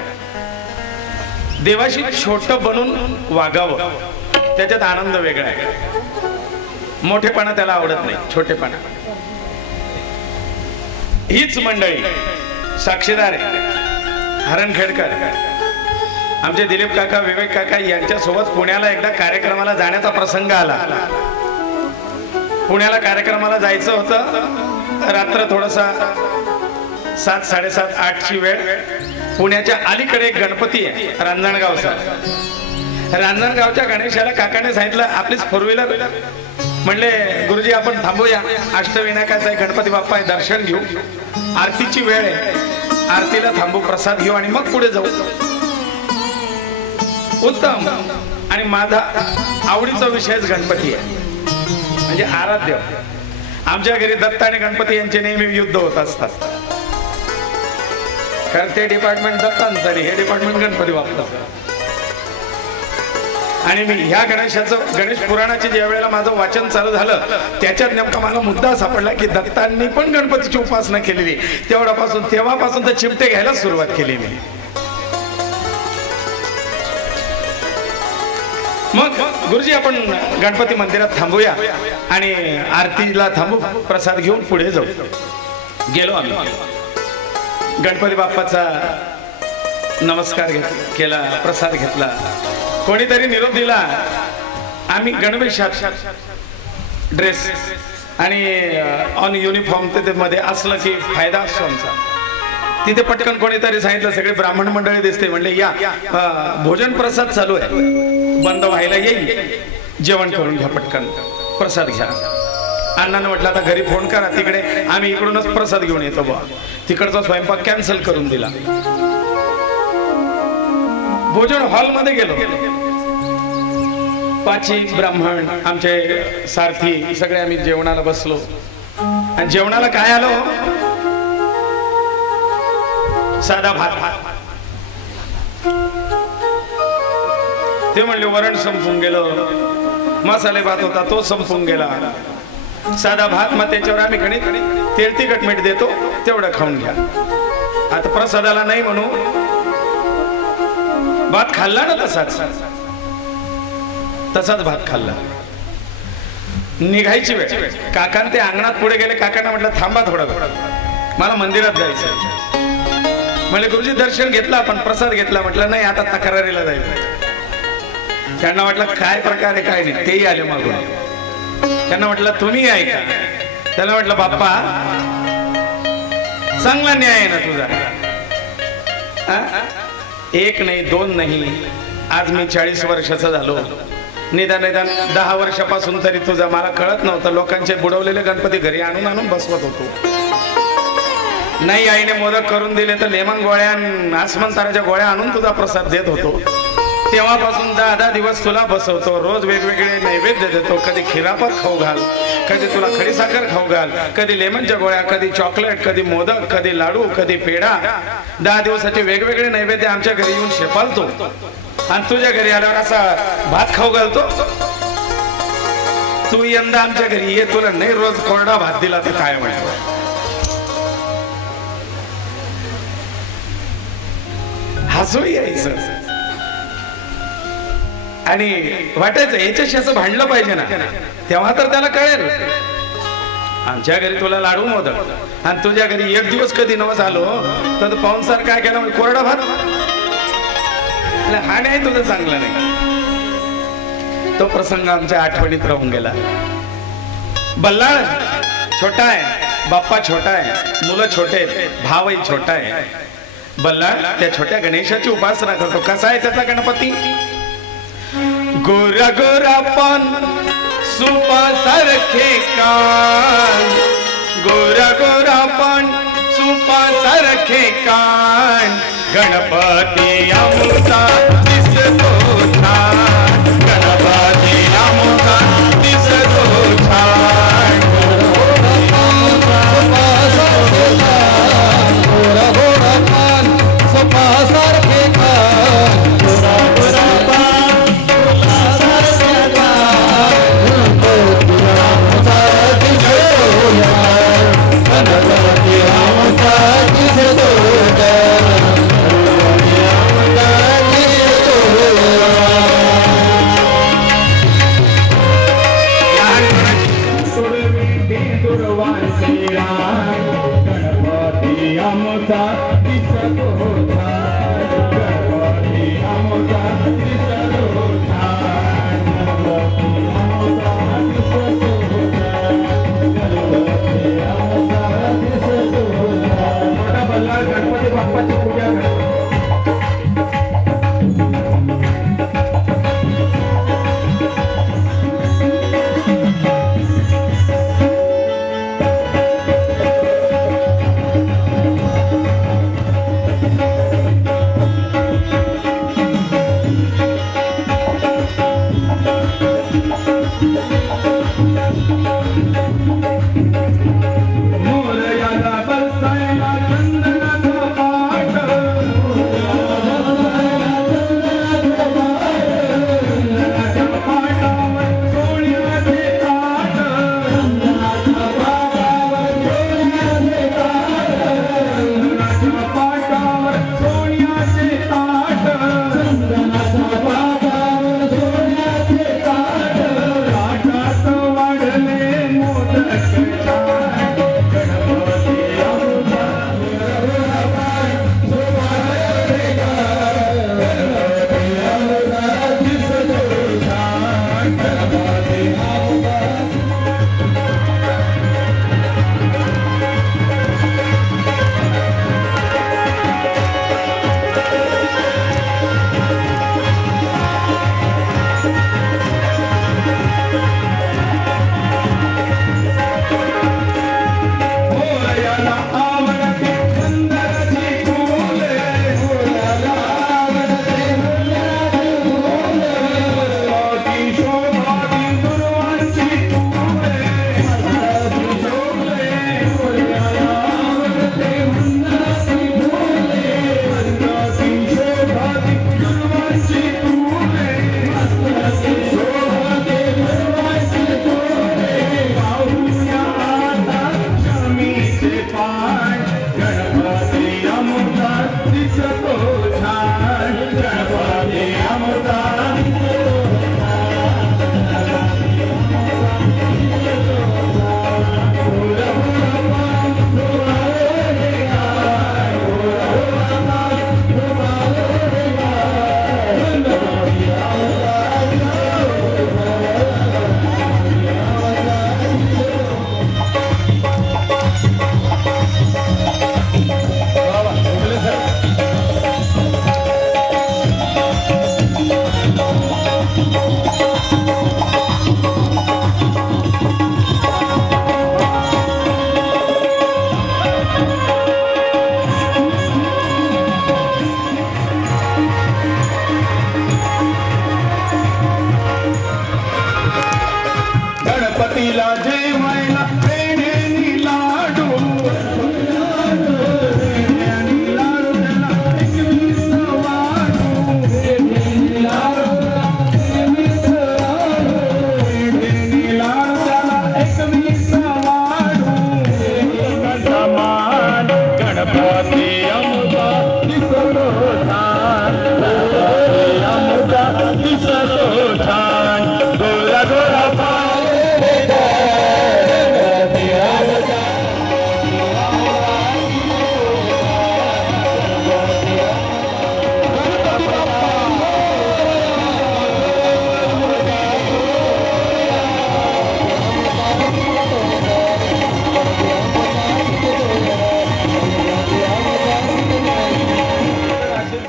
देवाशी छोट बनून वागावं, त्याच्यात आनंद वेगळा आहे. मोठेपणा त्याला आवडत नाही, छोटेपणा. हीच मंडळी साक्षीदार आहे. हरणखेडकर, आमचे दिलीप काका, विवेक काका यांच्या सोबत पुण्याला एकदा कार्यक्रमाला जाण्याचा प्रसंग आला. पुण्याला कार्यक्रमाला जायचं होतं. रात्र थोडासा 7, 7:30, 8ची वेळ. पुण्याच्या अलीकडे एक गणपती आहे रांजणगावचा. रांजणगावच्या गणेशाला काकाने सांगितलं आपलीच 4 व्हीलर. म्हणले गुरुजी आपण थांबूया, अष्टविनायकाचा आहे गणपती बाप्पा आहे, दर्शन घेऊ. आरतीची वेळ आहे, आरतीला थांबू, प्रसाद घेऊ आणि मग पुढे जाऊ. उत्तम. आणि माझा आवडीचा विषयच गणपती आहे, म्हणजे आराध्य. आमच्या घरी दत्त आणि गणपती यांचे नेहमी युद्ध होत असतात. कारण ते डिपार्टमेंट दत्तांचं आणि हे डिपार्टमेंट गणपती बाप्पाचं. आणि मी ह्या गणेशाचं, गणेश पुराणाचे ज्या वेळेला माझं वाचन चालू झालं त्याच्यात नेमका मला मुद्दा सापडला की दत्तांनी पण गणपतीची उपासना केलेली. तेव्हापासून तर चिमटे घ्यायला सुरुवात केली मी. मग गुरुजी आपण गणपती मंदिरात थांबूया आणि आरतीला थांबू, प्रसाद घेऊन पुढे जाऊ. गेलो आम्ही. गणपती बाप्पाचा नमस्कार केला, प्रसाद घेतला. कोणीतरी निरोप दिला. आम्ही गणवेशात ड्रेस आणि ऑन युनिफॉर्म ते मध्ये असलं की फायदा असतो आमचा. तिथे पटकन कोणीतरी सांगितलं सगळे ब्राह्मण मंडळी दिसते, म्हणले या भोजन प्रसाद चालू आहे, बंद व्हायला येईल, जेवण करून घ्या, पटकन प्रसाद घ्या. अण्णानं म्हटलं आता घरी फोन करा तिकडे, आम्ही इकडूनच प्रसाद घेऊन येतो बा. तिकडचा स्वयंपाक कॅन्सल करून दिला. भोजन हॉलमध्ये गेलो. पाची ब्राह्मण आमचे सारथी सगळे आम्ही जेवणाला बसलो. आणि जेवणाला काय आलो? साधा भात. ते म्हणले वरण संपून गेलं, मसाले भात होता तो संपून गेला, साधा भात. मग त्याच्यावर आम्ही गणित तेल तिखट मीठ देतो, तेवढं खाऊन घ्या. आता प्रसादाला नाही म्हणू, भात खाल्ला ना तसाच भात खाल्ला. निघायची वेळ. काकान ते अंगणात पुढे गेले. काकांना म्हटलं थांबा थोडं, मला मंदिरात जायचं. म्हणजे गुरुजी दर्शन घेतलं आपण, प्रसाद घेतला. म्हटलं नाही आता तक्रारीला जायचं. त्यांना म्हटलं काय प्रकार आहे काय नाही. तेही आले मागून. त्यांना म्हटलं तुम्ही ऐका. त्याला म्हटलं बाप्पा चांगला न्याय आहे ना तुझा. एक नाही दोन नाही, आज मी 40 वर्षाचा झालो. निदान 10 वर्षापासून तरी तुझा मला कळत नव्हतं. लोकांचे बुडवलेले गणपती घरी आणून आणून बसवत होतो. नाही आईने मोदक करून दिले तर लेमन गोळ्या आसमंताराच्या गोळ्या आणून तुझा प्रसाद देत होतो. तेव्हापासून 10 दिवस तुला बसवतो. रोज वेगवेगळे नैवेद्य देतो. कधी खिरापत खाऊ घाल, कधी तुला खडीसाखर खाऊ घाल, कधी लेमनच्या गोळ्या, कधी चॉकलेट, कधी मोदक, कधी लाडू, कधी पेढा. 10 दिवसाचे वेगवेगळे नैवेद्य आमच्या घरी येऊन शेपालतो. आणि तुझ्या घरी आल्यावर असा भात खाऊ घालतो. तू यंदा आमच्या घरी ये, तुला नाही रोज कोरडा भात दिला तर काय म्हणतो. हसू यायचं आणि वाटायचं याच्याशी असं भांडलं पाहिजे ना, तेव्हा तर त्याला कळेल. आमच्या घरी तुला लाडू मोदक आणि तुझ्या घरी एक दिवस कधी नवस आलो तर पाहुणसार काय केला, कोरडा भात. हा नाही तुझं चांगलं नाही. तो प्रसंग आमच्या आठवणीत राहून गेला. बल्लाळ छोटा आहे, बाप्पा छोटा आहे, मुलं छोटे, भावही छोटा आहे. बल्लाळ त्या छोट्या गणेशाची उपासना करतो. कसा आहे त्याचा गणपती? गोरा गोरा पण सुपासारखे कान, गोरा गोरा पण सुपासारखे कान, गणपती आमचा दिसतो छान, गणपती आमचा दिसतो छान. गोरा गोरा पान सुपासारखे कान, गोरा गोरा पान सुपासारखे कान, गणपती आमचा दिसतो छान, गणपती आमचा दिसतो छान. दिसतो छान गणपती आमचा गणपतीला जेवायला पेढे लाडू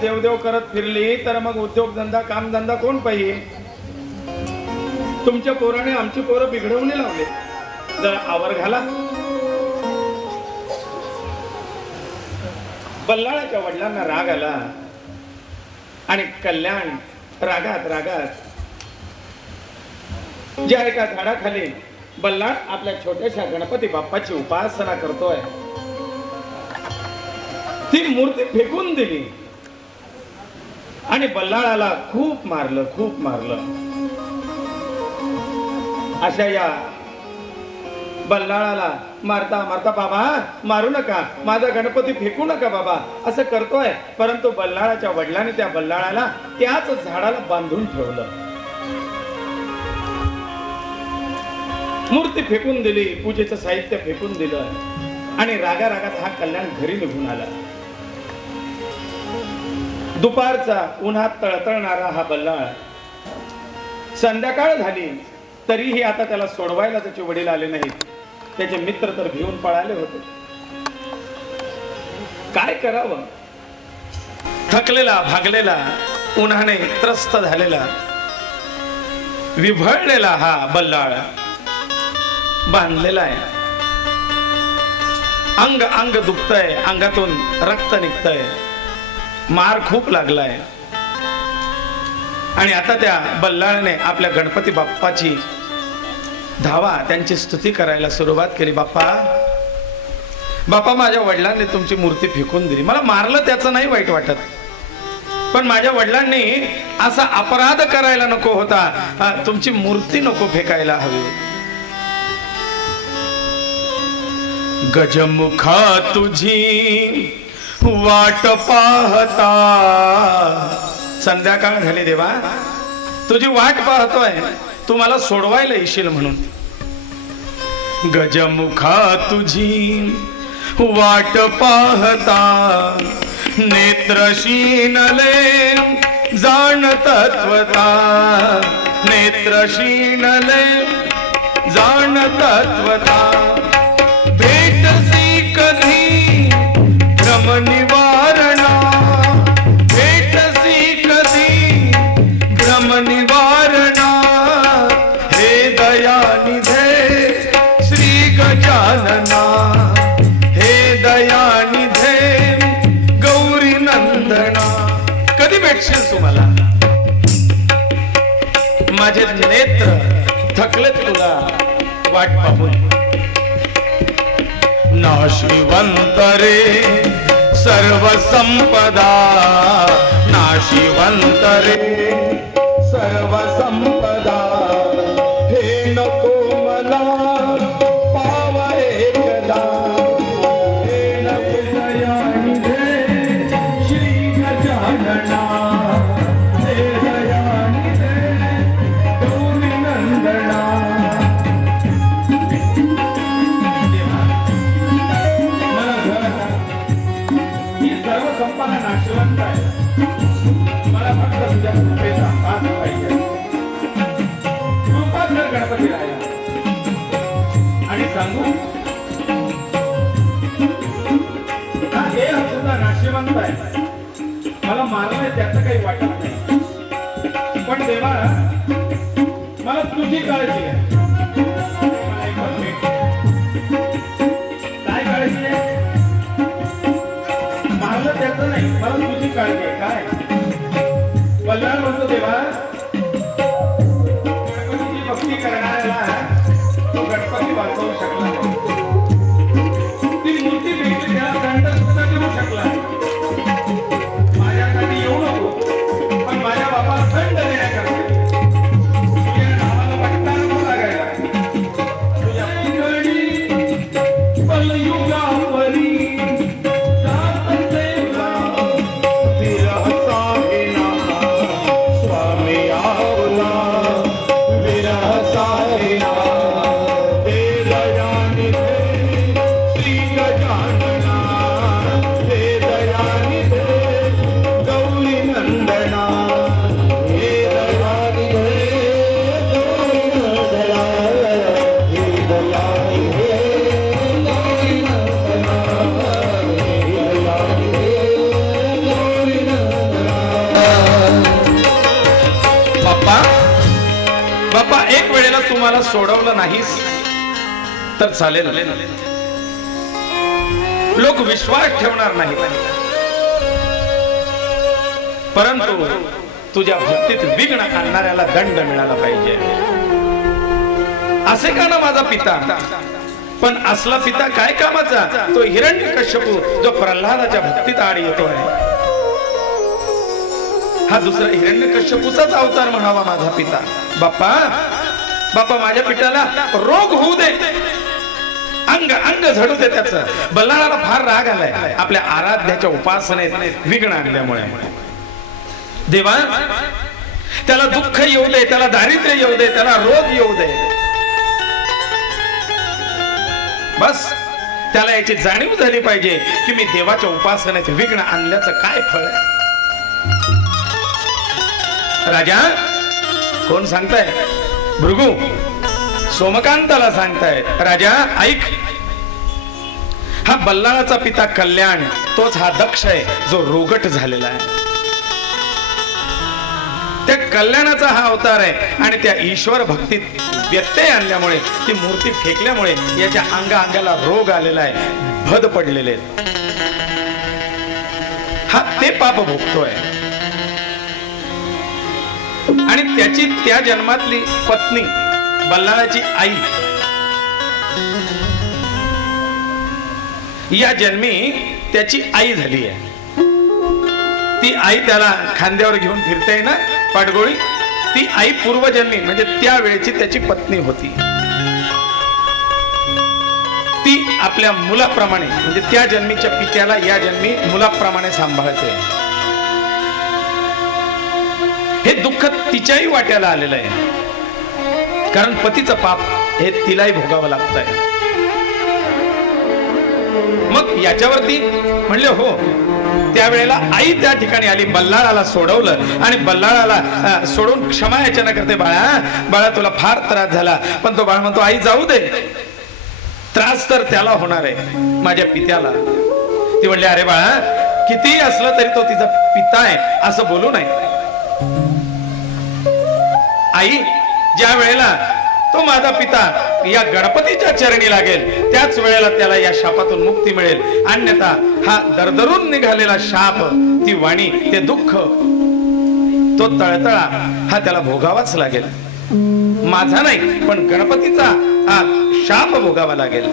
देवदेव करत फिरली तर मग उद्योगधंदा कामधंदा कोण पाहिजे? तुमच्या पोराने आमची पोरं बिघडवणे लावले. जरा आवर घाला. बल्लाळाच्या वडिलांना राग आला आणि कल्याण रागात ज्या एका झाडाखाली बल्लाळ आपल्या छोट्याशा गणपती बाप्पाची उपासना करतोय, ती मूर्ती फेकून दिली आणि बल्लाळाला खूप मारलं. अशा या बल्लाळाला मारता मारता, बाबा मारू नका, माझा गणपती फेकू नका बाबा असं करतोय. परंतु बल्लाळाच्या वडिलांनी त्या बल्लाळाला त्याच झाडाला बांधून ठेवलं, मूर्ती फेकून दिली, पूजेचं साहित्य फेकून दिलं आणि रागात हा कल्याण घरी निघून आला. दुपारचा उन्हात तळतळणारा हा बल्लाळ, संध्याकाळ झाली तरीही आता त्याला सोडवायला त्याचे वडील आले नाहीत. त्याचे मित्र तर भिवून पळाले होते. काय करावं? थकलेला, भागलेला, उन्हाने त्रस्त झालेला, विभळलेला हा बल्लाळ बांधलेला आहे. अंग दुखतंय, अंगातून रक्त निघतंय, मार खूप लागलाय. आणि आता त्या बल्लाळाने आपल्या गणपती बाप्पाची धावा, त्यांची स्तुती करायला सुरुवात केली. बाप्पा, माझ्या वडिलांनी तुमची मूर्ती फेकून दिली. मला मारलं त्याचं नाही वाईट वाटत, पण माझ्या वडिलांनी असा अपराध करायला नको होता. तुमची मूर्ती नको फेकायला हवी. गजमुखा तुझी वाट पाहता, संध्याकाळ झाली देवा, तुझी वाट पाहतोय, तू मला सोडवायला येशील म्हणून. गजमुखा तुझी वाट पाहता, नेत्र शीनले जाण तत्वता, नेत्र शीनले जाण तत्वता. भेटसी कधी भ्रम निवारणा, भेटसी कधी भ्रम निवारणा. हे दयानिधे श्री गजानना, हे दयानिधे गौरी नंदना. कधी भेटशील तुम्हाला? माझे नेत्र थकले तुला वाट पाहून. नाशिवंत रे सर्व संपदा, नाशिवंत रे सर्व संपदा. हे नको मला पावा एकदा, हे नको दयानिधे श्री नाशवंत आहे. मला फक्त तुझ्या कृपेचा हात पाहिजे. कृपा कर गणपती राया. आणि सांगू हा देह सुद्धा नाशवंत आहे. मला मारलंय त्याचं काही वाटत नाही. पण देवा मला तुझी काळजी आहे. काय काळजी आहे? मारलं त्याचं नाही, मला तुझी काळजी आहे. काय बल्लाळ म्हणतो देवा गणपतीची भक्ती करणाऱ्याला तो गणपती वाचवू शकला नाही. ती मूर्ती भेटली त्याला दंड सुद्धा देऊ शकला. माझ्यासाठी येऊ नको, पण माझ्या बापाला दंड देण्याकरता तुझ्या नावाला वाटता नको लागायला. तुझ्या पिंगळी बलयुगावरी जात सेवा विरह साहिना स्वामी आवला. विरह साहिना दे दयानी दे श्री गजानना. दे दयानी दे गौरी नंदना. हे दयानी दे गौरी नंदना. हे दयानी दे गौरी नंदना. हे दयानी दे गौरी नंदना. बाप्पा बाप्पा एक वेळेला तुम्हाला सोडवलं नाहीस तर चालेल. लोक विश्वास ठेवणार नाही, परंतु तुझ्या भक्तीत विघ्न आणणाऱ्याला दंड मिळाला पाहिजे. असे का ना माझा पिता, पण असला पिता काय कामाचा? तो हिरण्यकश्यपू जो प्रल्हादाच्या भक्तीत आड येतोय. हा दुसरा हिरण्यकश्यपूचाच अवतार म्हणावा माझा पिता. बाप्पा बाप्पा माझ्या पित्याला रोग होऊ दे, अंग अंग झडू दे त्याचं. बल्लाळाला फार राग आलाय आपल्या आराध्याच्या उपासनेत विघ्न आणल्यामुळे. देवा त्याला दुःख येऊ दे, त्याला दारिद्र्य येऊ दे, त्याला रोग येऊ दे. बस त्याला याची जाणीव झाली पाहिजे की मी देवाच्या उपासनेत विघ्न आणल्याचं काय फळ आहे. राजा कोण सांगताय? भृगु सोमकांताला सांगताय. राजा ऐक, हा बल्लाळाचा पिता कल्याण तोच हा दक्ष आहे जो रोगट झालेला आहे. त्या कल्याणाचा हा अवतार आहे आणि त्या ईश्वर भक्तीत व्यत्यय आणल्यामुळे ती मूर्ती फेकल्यामुळे याच्या अंगाला रोग आलेला आहे, भद पडलेले. हा ते पाप भोगतोय आणि त्याची त्या जन्मातली पत्नी बल्लाळाची आई या जन्मी त्याची आई झाली आहे. ती आई त्याला खांद्यावर घेऊन फिरते ना पाठगोळी, ती आई पूर्वजन्मी म्हणजे त्या वेळेची त्याची पत्नी होती. ती आपल्या मुलाप्रमाणे म्हणजे त्या जन्मीच्या पित्याला या जन्मी मुलाप्रमाणे सांभाळते. हे दुःख तिच्याही वाट्याला आलेलं आहे, कारण पतीचं पाप हे तिलाही भोगावं लागत आहे. मग याच्यावरती म्हणले हो, त्यावेळेला आई त्या ठिकाणी आली, बल्लाळाला सोडवलं आणि बल्लाळाला सोडून क्षमा याचना करते. बाळा बाळा तुला फार त्रास झाला, पण तो बाळ म्हणतो आई जाऊ दे, त्रास तर त्याला होणार आहे माझ्या पित्याला. ती म्हणली अरे बाळा कितीही असलं तरी तो तिचा पिता आहे असं बोलू नये. आई ज्या वेळेला तो माझा पिता या गणपतीच्या चरणी लागेल त्याच वेळेला त्याला या शापातून मुक्ती मिळेल, अन्यथा हा दरदरून निघालेला शाप, ती वाणी, ते दुःख, तो तळतळा हा त्याला भोगावाच लागेल. माझा नाही पण गणपतीचा हा शाप भोगावा लागेल.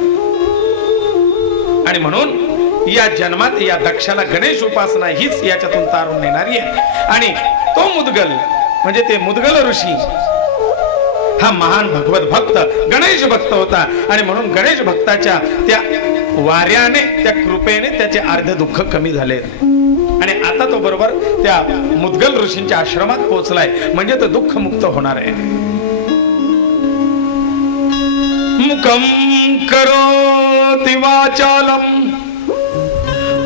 आणि म्हणून या जन्मात या दक्षाला गणेश उपासना हीच याच्यातून तारून नेणारी आहे. आणि तो मुदगल म्हणजे ते मुदगल ऋषी हा महान भगवत भक्त गणेश भक्त होता आणि म्हणून गणेश भक्ताच्या त्या वाऱ्याने, त्या कृपेने त्याचे अर्ध दुःख कमी झाले आणि आता तो बरोबर त्या मुदगल ऋषींच्या आश्रमात पोहोचलाय, म्हणजे तो दुःख मुक्त होणार आहे. मुखम करोति वाचालम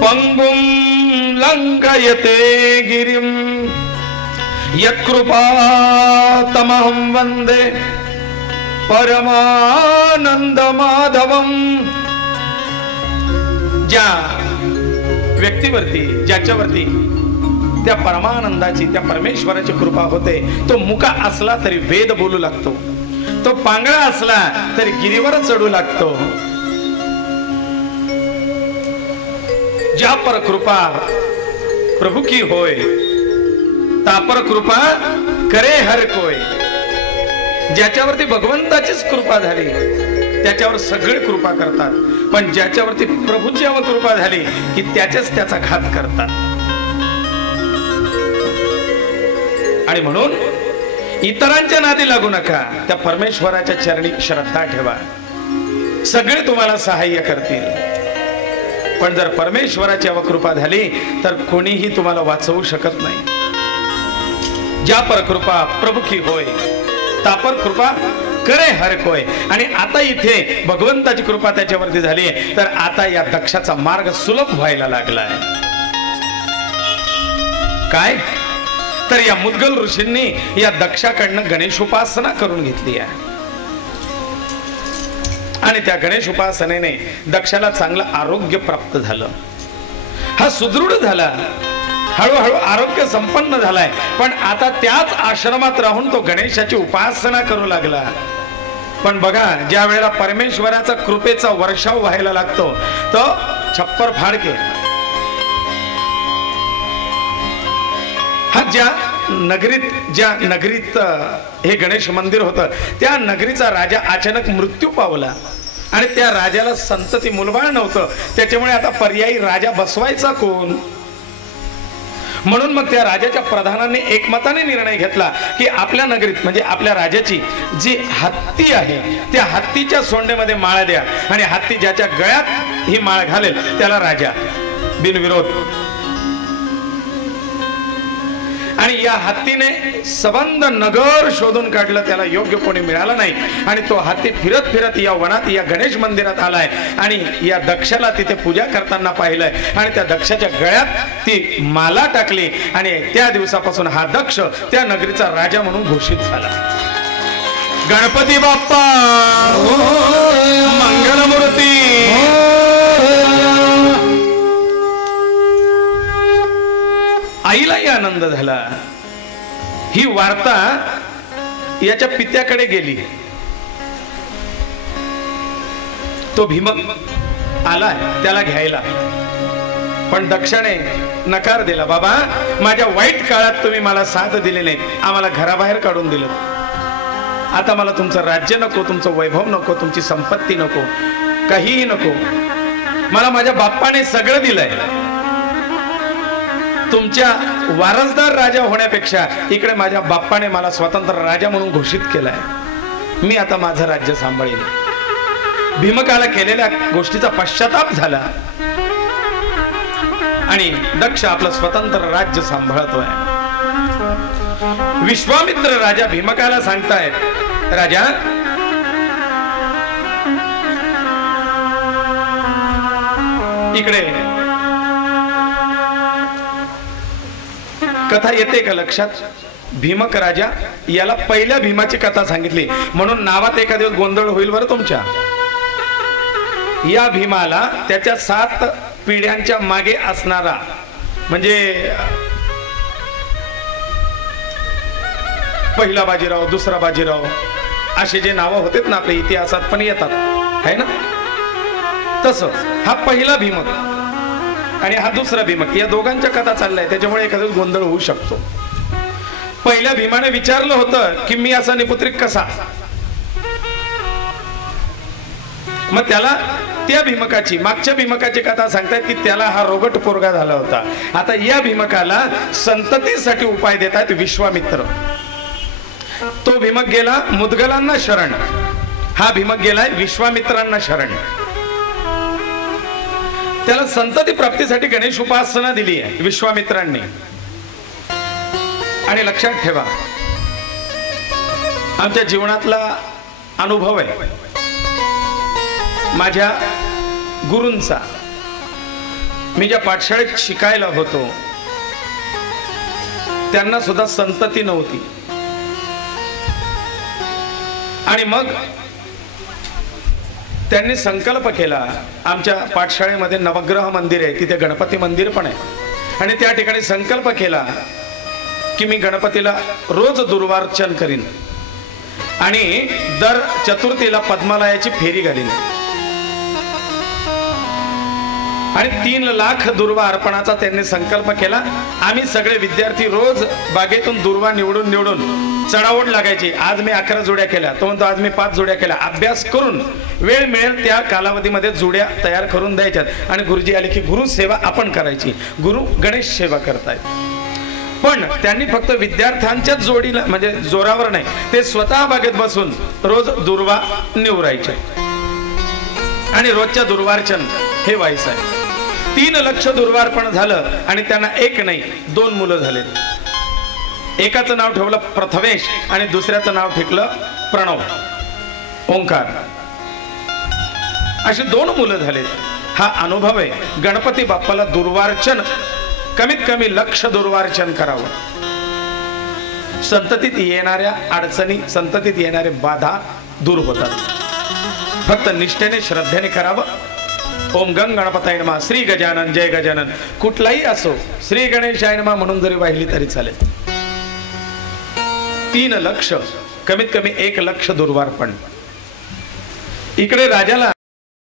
पंगुम लंघयते गिरिं यत्कृपातमहं वंदे परमानंद माधवम. ज्या व्यक्तीवरती ज्याच्यावरती त्या परमानंदाची त्या परमेश्वराची कृपा होते तो मुका असला तरी वेद बोलू लागतो, तो पांगळा असला तरी गिरीवर चढू लागतो. ज्या पर कृपा प्रभु की होय तापर कृपा करे हर कोय. ज्याच्यावरती भगवंताचीच कृपा झाली त्याच्यावर सगळे कृपा करतात, पण ज्याच्यावरती प्रभूची कृपा झाली की त्याचा घात करतात. आणि म्हणून इतरांच्या नादी लागू नका, त्या परमेश्वराच्या चरणी श्रद्धा ठेवा, सगळे तुम्हाला सहाय्य करतील. पण जर परमेश्वराची कृपा झाली तर कोणीही तुम्हाला वाचवू शकत नाही. ज्या पर कृपा प्रभु की होय तापर कृपा करे हर कोय. आणि आता इथे भगवंताची कृपा त्याच्यावरती झाली तर आता या दक्षाचा मार्ग सुलभ व्हायला लागलाय. काय तर या मुद्गल ऋषींनी या दक्षाकडनं गणेश उपासना करून घेतली आहे आणि त्या गणेश उपासनेने दक्षाला चांगलं आरोग्य प्राप्त झालं. हा सुदृढ झाला, हळूहळू आरोग्य संपन्न झालाय. पण आता त्याच आश्रमात राहून तो गणेशाची उपासना करू लागला. पण बघा ज्या वेळेला परमेश्वराचा कृपेचा वर्षाव व्हायला लागतो तो छप्पर फाडके हा ज्या नगरीत हे गणेश मंदिर होतं त्या नगरीचा राजा अचानक मृत्यू पावला आणि त्या राजाला संतती मुलबाळ नव्हतं. त्याच्यामुळे आता पर्यायी राजा बसवायचा कोण. म्हणून मग त्या राजाच्या प्रधानाने एकमताने निर्णय घेतला की आपल्या नगरीत म्हणजे आपल्या राजाची जी हत्ती आहे त्या हत्तीच्या सोंडेमध्ये माळ द्या आणि हत्ती ज्याच्या गळ्यात ही माळ घालेल त्याला राजा बिनविरोध. आणि या हत्तीने सबंध नगर शोधून काढलं, त्याला योग्य कोणी मिळाला नाही आणि तो हत्ती फिरत फिरत या वनात या गणेश मंदिरात आलाय आणि या दक्षाला तिथे पूजा करताना पाहिलंय आणि त्या दक्षाच्या गळ्यात ती माला टाकली आणि त्या दिवसापासून हा दक्ष त्या नगरीचा राजा म्हणून घोषित झाला. गणपती बाप्पा मंगलमूर्ती. आईलाही आनंद झाला. ही वार्ता याच्या पित्याकडे गेली. तो भीमक आलाय त्याला घ्यायला, पण दक्षाने नकार दिला. बाबा माझ्या वाईट काळात तुम्ही मला साथ दिली नाही, आम्हाला घराबाहेर काढून दिलं. आता मला तुमचं राज्य नको, तुमचं वैभव नको, तुमची संपत्ती नको, काहीही नको. मला माझ्या बाप्पाने सगळं दिलंय. तुमच्या वारसदार राजा होण्यापेक्षा इकडे माझ्या बाप्पाने मला स्वतंत्र राजा म्हणून घोषित केलाय. मी आता माझं राज्य सांभाळीन. भीमकाला केलेल्या गोष्टीचा पश्चाताप झाला आणि दक्ष आपलं स्वतंत्र राज्य सांभाळतोय. विश्वामित्र राजा भीमकाला सांगतायत, राजा इकडे कथा येते का लक्षात. भीमक राजा याला पहिल्या भीमाची कथा सांगितली म्हणून नावात एका दिवस गोंधळ होईल बरं तुमच्या. या भीमाला त्याच्या 7 पिढ्यांच्या मागे असणारा म्हणजे पहिला बाजीराव, दुसरा बाजीराव असे जे नावं होतेत ना आपल्या इतिहासात पण येतात है ना, तसं हा पहिला भीमक आणि हा दुसरा भीमक या दोघांच्या कथा चालल्या त्याच्यामुळे एखादा गोंधळ होऊ शकतो. पहिल्या भीमाने विचारलं होतं की मी असा निपुत्रिक कसा. मग त्याला त्या भीमकाची मागच्या भीमकाची कथा सांगतायत की त्याला हा रोगट पोरगा झाला होता. आता या भीमकाला संततीसाठी उपाय देतात विश्वामित्र. तो भीमक गेला मुद्गलांना शरण, हा भीमक गेलाय विश्वामित्रांना शरण. त्याला संतती प्राप्तीसाठी गणेश उपासना दिली आहे विश्वामित्रांनी. आणि लक्षात ठेवा आमच्या जीवनातला अनुभव आहे माझ्या गुरूंचा. मी ज्या पाठशाळेत शिकायला होतो त्यांना सुद्धा संतती नव्हती. आणि मग त्यांनी संकल्प केला, आमच्या पाठशाळेमध्ये नवग्रह मंदिर आहे, तिथे गणपती मंदिर पण आहे, आणि त्या ठिकाणी संकल्प केला की मी गणपतीला रोज दुर्वार्चन करीन आणि दर चतुर्थीला पद्मालयाची फेरी घालीन आणि 3 लाख दुर्वा अर्पणाचा त्यांनी संकल्प केला. आम्ही सगळे विद्यार्थी रोज बागेतून दुर्वा निवडून निवडून चढाओढ लागायची. आज मी 11 जोड्या केल्या, तो म्हणतो आज मी 5 जोड्या केल्या. अभ्यास करून वेळ मिळेल त्या कालावधीमध्ये जोड्या तयार करून द्यायच्यात आणि गुरुजी आले की गुरु सेवा आपण करायची. गुरु गणेश सेवा करतायत. पण त्यांनी फक्त विद्यार्थ्यांच्याच जोडीला म्हणजे जोरावर नाही, ते स्वतः बागेत बसून रोज दुर्वा निवरायचे आणि रोजच्या दुर्वार्चन हे व्हायचं आहे. 3 लक्ष दुर्वार्पण झालं आणि त्यांना एक नाही 2 मुलं झाले. एकाचं नाव ठेवलं प्रथमेश आणि दुसऱ्याचं नाव ठेवलं प्रणव ओंकार. अशी 2 मुलं झालेत. हा अनुभव आहे. गणपती बाप्पाला दुर्वार्चन कमीत कमी लक्ष दुर्वार्चन करावं. संततीत येणाऱ्या अडचणी, संततीत येणारे बाधा दूर होतात. फक्त निष्ठेने श्रद्धेने करावं. ओम गंग गणपताय नमः, श्री गजानन जय गजानन, कुठलाही असो श्री गणेशाय नमः म्हणून जरी वाहिली तरी चालेल. 3 लक्ष, कमीत कमी 1 लक्ष दुर्वार्पण. इकडे राजाला